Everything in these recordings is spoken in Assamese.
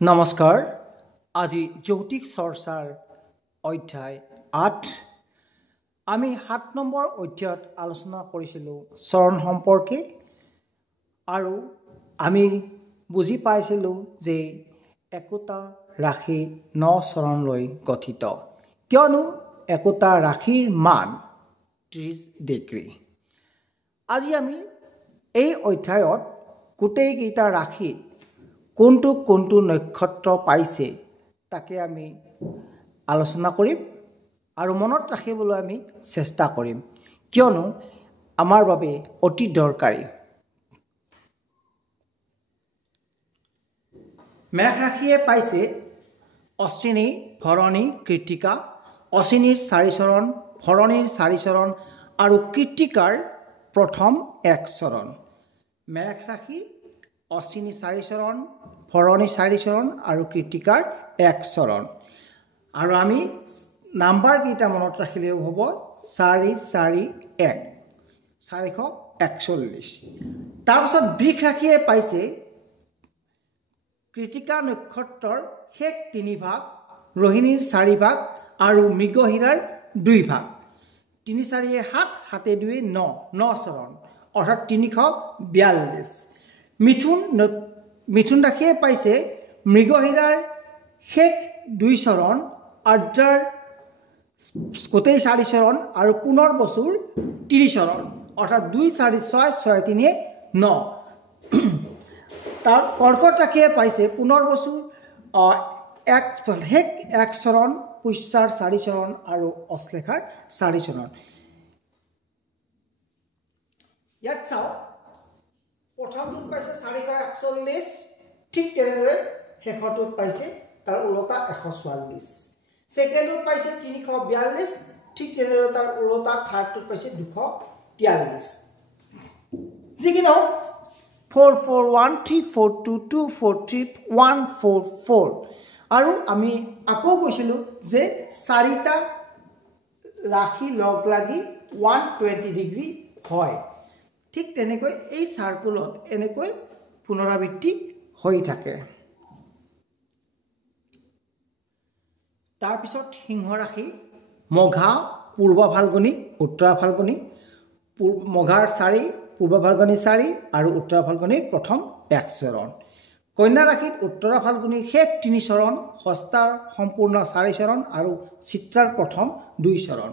নমস্কাৰ আজি জ্যোতিক চৰ্চাৰ অধ্যায় 8 আমি 7 নম্বৰ অধ্যায়ত আলোচনা কৰিছিলোঁ চৰণ সম্পৰ্কে আৰু আমি বুজি পাইছিলোঁ যে একোটা ৰাশি 9 চৰণলৈ গঠিত কিয়নো একোটা ৰাশিৰ মান 30 ডিগ্ৰী আজি আমি এই অধ্যায়ত গোটেই কেইটা ৰাশিত কোনটো নক্ষত্ৰ পাইছে তাকে আমি আলোচনা কৰিম আৰু মনত ৰাখিবলৈ আমি চেষ্টা কৰিম কিয়নো আমাৰ বাবে অতি দৰকাৰী মেঘ ৰাশিয়ে পাইছে অশ্বিনী ভৰণী কৃত্তিকা অশ্বিনীৰ 4 চৰণ ভৰণীৰ 4 চৰণ আৰু কৃত্তিকাৰ প্ৰথম 1 চৰণ মেঘ ৰাশি অশ্বিনী 4 চৰণ ভৰণী 4 চৰণ আৰু কৃত্তিকাৰ 1 চৰণ আৰু আমি নাম্বাৰ কেইটা মনত ৰাখিলেও হ'ব 441 441 তাৰপিছত বৃষ ৰাশিয়ে পাইছে কৃত্তিকা নক্ষত্ৰৰ শেষ 3 ভাগ ৰোহিণীৰ 4 ভাগ আৰু মৃগশিৰাৰ 2 ভাগ 3 4 7 7 2 9 9 চৰণ অৰ্থাৎ 342 মিথুন ৰাশিয়ে পাইছে মৃগশিৰাৰ শেষ 2 চৰণ আদ্ৰাৰ গোটেই 4 চৰণ আৰু পুনৰ বছৰ 3 চৰণ অৰ্থাৎ 2 4 6 6 3 9 তাৰ কৰ্কট ৰাশিয়ে পাইছে পুনৰ বছৰ শেষ 1 চৰণ পুষ্যাৰ 4 চৰণ আৰু অশ্লেষাৰ 4 চৰণ ইয়াত চাওক প্ৰথমটোত পাইছে 441 ঠিক তেনেদৰে শেষৰটোত পাইছে তাৰ উলটা 144 সেকেন্ডত পাইছে 342 ঠিক তেনেদৰে তাৰ উলটা থাৰ্ডটোত পাইছে 243 যিকিনো 441342243 আৰু আমি আকৌ কৈছিলো যে চাৰিটা ৰাশি লগ লাগি 120 ডিগ্ৰী হয় ঠিক তেনেকৈ এই সাৰ্কুলত এনেকৈ পুনৰাবৃত্তি হৈ থাকে তাৰ পিছত সিংহ ৰাশি মঘা পূৰ্ব ফাল্গুনী উত্তৰ ফাল্গুনী মঘাৰ 4 পূৰ্ব ফাল্গুনী 4 আৰু উত্তৰ ফাল্গুনীৰ প্ৰথম 1 চৰণ কন্যা ৰাশিত উত্তৰ ফাল্গুনীৰ শেষ 3 চৰণ হস্তাৰ সম্পূৰ্ণ 4 চৰণ আৰু চিত্ৰাৰ প্ৰথম 2 চৰণ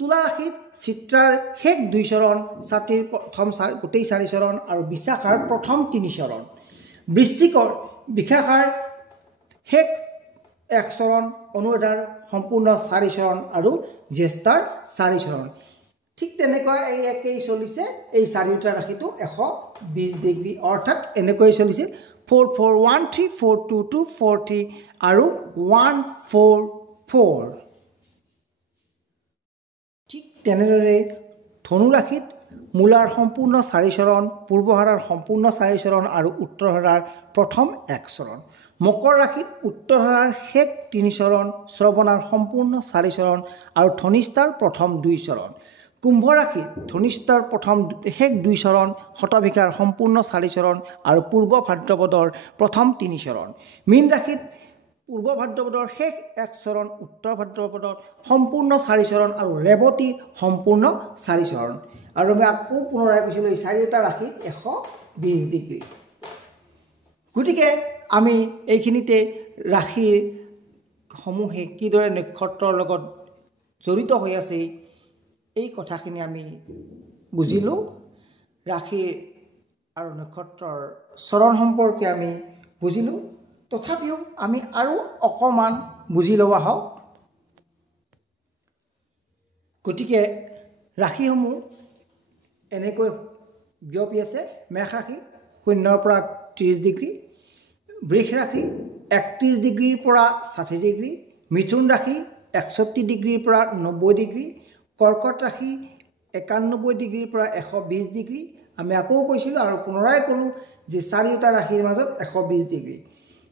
তুলা ৰাশিত চিত্ৰাৰ শেষ 2 চৰণ ছাতিৰ প্ৰথম গোটেই 4 চৰণ আৰু বিশাখাৰ প্ৰথম 3 চৰণ বৃশ্চিকৰ বিশাখাৰ শেষ 1 চৰণ অনুৰাধাৰ সম্পূৰ্ণ 4 চৰণ আৰু জ্যেষ্ঠাৰ 4 চৰণ ঠিক তেনেকৈ এই একেই চলিছে এই চাৰিটা ৰাশিটো 120 ডিগ্ৰী অৰ্থাৎ এনেকৈ চলিছে 44134223 আৰু 144 ঠিক তেনেদৰে ধনু ৰাশিত মূলাৰ সম্পূৰ্ণ 4 চৰণ পূৰ্বহাৰাৰ সম্পূৰ্ণ 4 চৰণ আৰু উত্তৰহাৰাৰ প্ৰথম 1 চৰণ মকৰ ৰাশিত উত্তৰহাৰাৰ শেষ 3 চৰণ শ্ৰৱণাৰ সম্পূৰ্ণ 4 চৰণ আৰু ধনিষ্ঠাৰ প্ৰথম 2 চৰণ কুম্ভ ৰাশিত ধনিষ্ঠাৰ প্ৰথম শেষ 2 চৰণ শতভিষাৰ সম্পূৰ্ণ 4 চৰণ আৰু পূৰ্ব ভাদ্ৰপদৰ প্ৰথম 3 চৰণ মীন ৰাশিত পূৰ্ব ভাদ্ৰপদৰ শেষ 1 চৰণ উত্তৰ ভাদ্ৰপদৰ সম্পূৰ্ণ 4 চৰণ আৰু ৰেৱতীৰ সম্পূৰ্ণ 4 চৰণ আৰু আমি আকৌ পুনৰাই কৈছিলোঁ এই চাৰিটা ৰাশিত 120 ডিগ্ৰী গতিকে আমি এইখিনিতে ৰাশিৰ সমূহে কিদৰে নক্ষত্ৰৰ লগত জড়িত হৈ আছে এই কথাখিনি আমি বুজিলোঁ ৰাশিৰ আৰু নক্ষত্ৰৰ চৰণ সম্পৰ্কে আমি বুজিলোঁ তথাপিও আমি আৰু অকমান বুজি লোৱা হওক গতিকে ৰাশিসমূহ এনেকৈ বিয়পি আছে মেঘ ৰাশি 0 পৰা 30 ডিগ্ৰী বৃষ ৰাশি 31 ডিগ্ৰীৰ পৰা 60 ডিগ্ৰী মিথুন ৰাশি 61 ডিগ্ৰীৰ পৰা 90 ডিগ্ৰী কৰ্কট ৰাশি 91 ডিগ্ৰীৰ পৰা 120 ডিগ্ৰী আমি আকৌ কৈছিলোঁ আৰু পুনৰাই ক'লোঁ যে চাৰিটা ৰাশিৰ মাজত 120 ডিগ্ৰী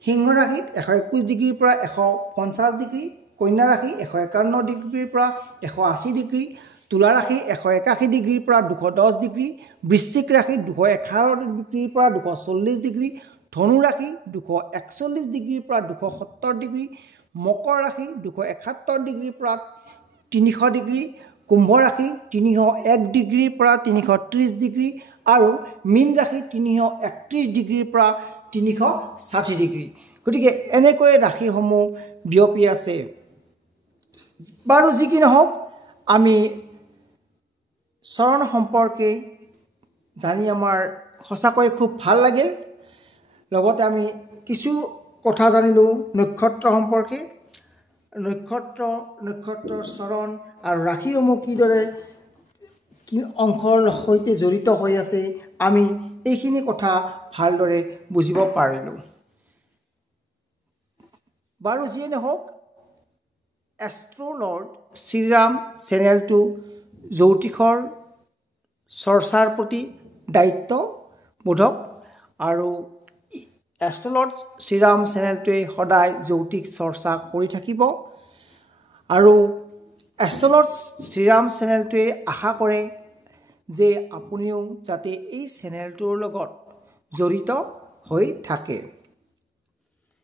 সিংহ ৰাশিত 121 ডিগ্ৰীৰ পৰা 150 ডিগ্ৰী কন্যা ৰাশি 151 ডিগ্ৰীৰ পৰা 180 ডিগ্ৰী তুলা ৰাশি 181 ডিগ্ৰীৰ পৰা 210 ডিগ্ৰী বৃশ্চিক ৰাশি 211 ডিগ্ৰীৰ পৰা 240 ডিগ্ৰী ধনু ৰাশি 241 ডিগ্ৰীৰ পৰা 270 ডিগ্ৰী, মকৰ ৰাশি 271 ডিগ্ৰীৰ পৰা 300 ডিগ্ৰী, কুম্ভ ৰাশি 301 ডিগ্ৰীৰ পৰা 330 ডিগ্ৰী আৰু মীন ৰাশি 331 ডিগ্ৰীৰ পৰা 360 ডিগ্ৰী। গতিকে এনেকৈ ৰাশিসমূহ বিয়পি আছে। বাৰু যি কি নহওক, আমি চৰণ সম্পৰ্কে জানি আমাৰ সঁচাকৈ খুব ভাল লাগিল। লগতে আমি কিছু কথা জানিলোঁ নক্ষত্ৰ সম্পৰ্কে। নক্ষত্ৰৰ চৰণ আৰু ৰাশিসমূহ কিদৰে কি অংশৰ সৈতে জড়িত হৈ আছে, আমি এইখিনি কথা ভালদৰে বুজিব পাৰিলোঁ। বাৰু যিয়ে নহওক, এষ্ট্ৰ'লৰ্ড শ্ৰীৰাম চেনেলটো জ্যোতিষৰ চৰ্চাৰ প্ৰতি দায়িত্ববোধক আৰু এষ্ট্ৰ'লৰ্ড শ্ৰীৰাম চেনেলটোৱে সদায় জ্যোতিষ চৰ্চা কৰি থাকিব আৰু এষ্ট্ৰ'লৰ্ড শ্ৰীৰাম চেনেলটোৱে আশা কৰে যে আপুনিও যাতে এই চেনেলটোৰ লগত জড়িত হৈ থাকে।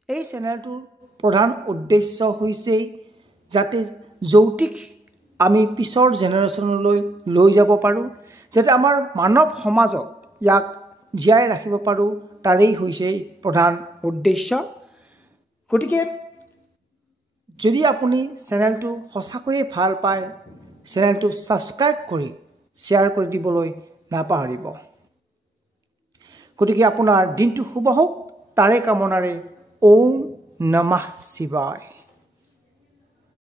এই চেনেলটোৰ প্ৰধান উদ্দেশ্য হৈছে যাতে জ্যোতিষ আমি পিছৰ জেনেৰেশ্যনলৈ লৈ যাব পাৰোঁ, যাতে আমাৰ মানৱ সমাজত ইয়াক জীয়াই ৰাখিব পাৰোঁ, তাৰেই হৈছে প্ৰধান উদ্দেশ্য। গতিকে যদি আপুনি চেনেলটো সঁচাকৈয়ে ভাল পায়, চেনেলটো ছাবস্ক্ৰাইব কৰি শ্বেয়াৰ কৰি দিবলৈ নাপাহৰিব। গতিকে আপোনাৰ দিনটো শুভ হওক, তাৰে কামনাৰে ওম নমঃ শিৱায়।